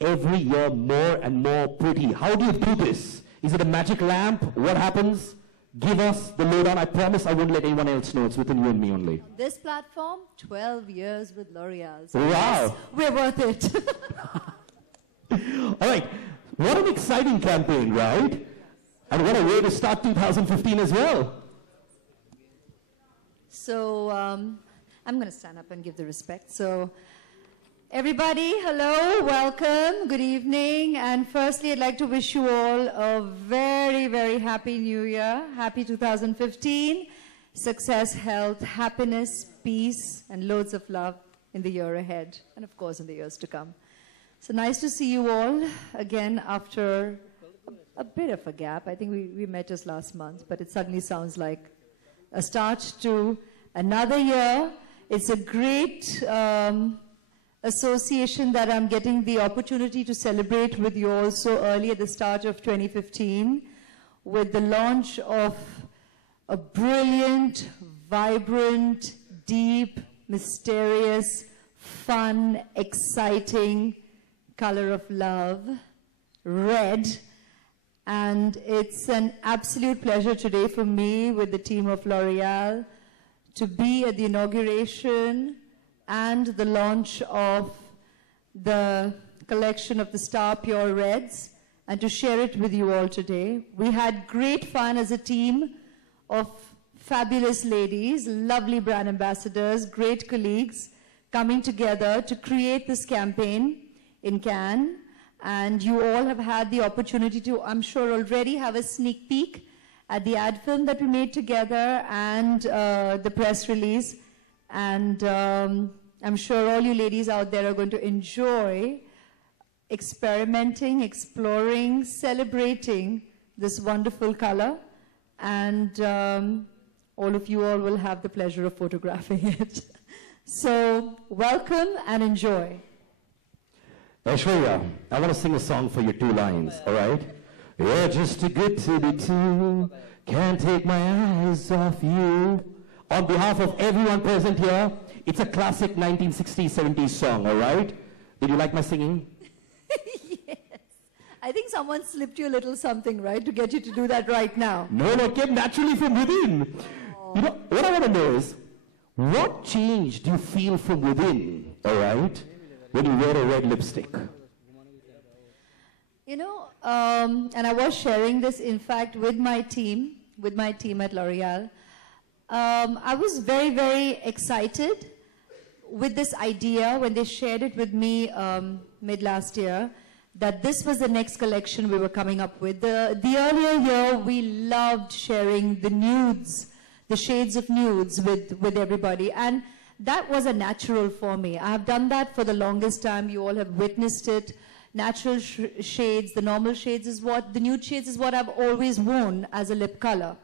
every year more and more pretty. How do you do this? Is it a magic lamp? What happens? Give us the lowdown. I promise I won't let anyone else know. It's within you and me only. This platform, 12 years with L'Oreal. So wow. Yes, we're worth it. All right. What an exciting campaign, right? And what a way to start 2015 as well. So I'm going to stand up and give the respect. So everybody, hello, welcome, good evening. And firstly, I'd like to wish you all a very, very happy new year. Happy 2015. Success, health, happiness, peace, and loads of love in the year ahead. And of course, in the years to come. So nice to see you all again after a bit of a gap. I think we met just last month, but it suddenly sounds like a start to another year. It's a great association that I'm getting the opportunity to celebrate with you all so early at the start of 2015 with the launch of a brilliant, vibrant, deep, mysterious, fun, exciting color of love, red. And it's an absolute pleasure today for me with the team of L'Oreal to be at the inauguration and the launch of the collection of the Star Pure Reds and to share it with you all today. We had great fun as a team of fabulous ladies, lovely brand ambassadors, great colleagues coming together to create this campaign in Cannes. And you all have had the opportunity to, I'm sure, already have a sneak peek at the ad film that we made together and the press release. And I'm sure all you ladies out there are going to enjoy experimenting, exploring, celebrating this wonderful color. And all of you all will have the pleasure of photographing it. So welcome and enjoy. Aishwarya, I want to sing a song for your two lines, all right? You're just too good to be true, can't take my eyes off you. On behalf of everyone present here, it's a classic 1960s, 70s song, all right? Did you like my singing? Yes. I think someone slipped you a little something, right, to get you to do that right now. No, it came naturally from within. Oh. You know, what I want to know is, what change do you feel from within, all right, when you wear a red lipstick? You know, and I was sharing this, in fact, with my team at L'Oreal. I was very, very excited with this idea when they shared it with me mid last year, that this was the next collection we were coming up with. The earlier year, we loved sharing the nudes, the shades of nudes with everybody. And that was a natural for me. I have done that for the longest time. You all have witnessed it. Natural shades, the normal shades is what, the nude shades is what I've always worn as a lip color.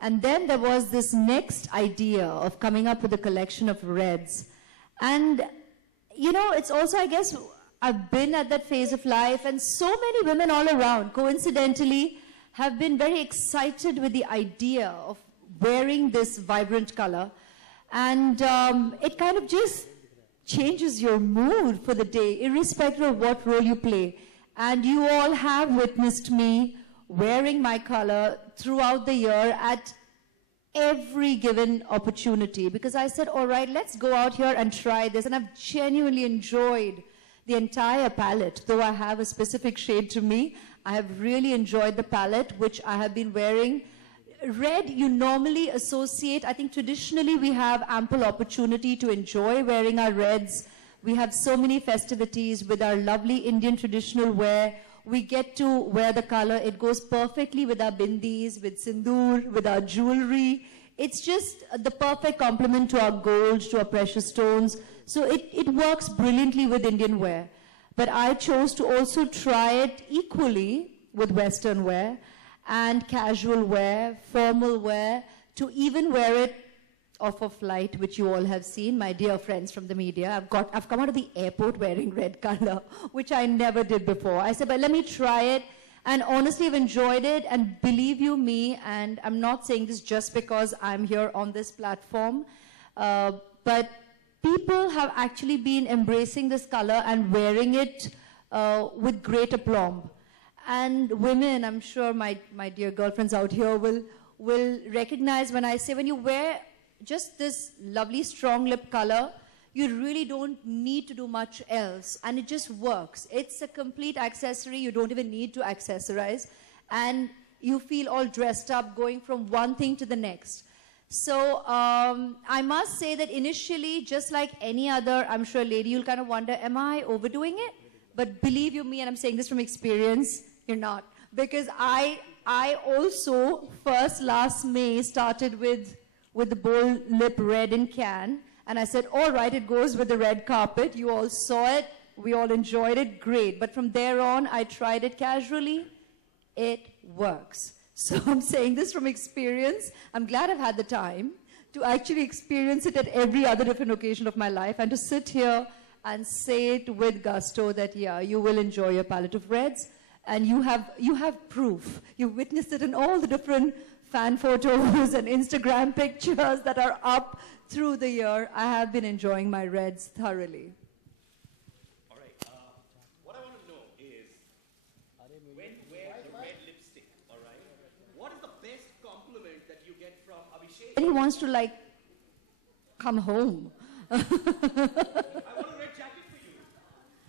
And then there was this next idea of coming up with a collection of reds. And, you know, it's also, I guess, I've been at that phase of life, and so many women all around, coincidentally, have been very excited with the idea of wearing this vibrant color. And it kind of just changes your mood for the day, irrespective of what role you play. And you all have witnessed me wearing my color throughout the year at every given opportunity, because I said, all right, let's go out here and try this. And I've genuinely enjoyed the entire palette. Though I have a specific shade to me, I have really enjoyed the palette, which I have been wearing. Red, you normally associate, I think traditionally we have ample opportunity to enjoy wearing our reds. We have so many festivities with our lovely Indian traditional wear. We get to wear the color. It goes perfectly with our bindis, with sindoor, with our jewelry. It's just the perfect complement to our gold, to our precious stones. So it works brilliantly with Indian wear. But I chose to also try it equally with Western wear and casual wear, formal wear, to even wear it off a flight, which you all have seen, my dear friends from the media. I've come out of the airport wearing red color, which I never did before. I said, but let me try it. And honestly, I've enjoyed it. And believe you me, and I'm not saying this just because I'm here on this platform, but people have actually been embracing this color and wearing it with great aplomb. And women, I'm sure my dear girlfriends out here will recognize when I say, when you wear just this lovely strong lip color, you really don't need to do much else, and it just works. It's a complete accessory. You don't even need to accessorize, and you feel all dressed up going from one thing to the next. So I must say that initially, just like any other, I'm sure lady, you'll kind of wonder, am I overdoing it? But believe you me, and I'm saying this from experience, you're not. Because I also, first last May, started with the bold lip red in can. And I said, all right, it goes with the red carpet. You all saw it. We all enjoyed it. Great. But from there on, I tried it casually. It works. So I'm saying this from experience. I'm glad I've had the time to actually experience it at every other different occasion of my life and to sit here and say it with gusto that, yeah, you will enjoy your palette of reds. And you have proof. You witnessed it in all the different fan photos and Instagram pictures that are up through the year. I have been enjoying my reds thoroughly. All right. What I want to know is, when you wear the red lipstick, all right, what is the best compliment that you get from Abhishek? And he wants to, like, come home. I want to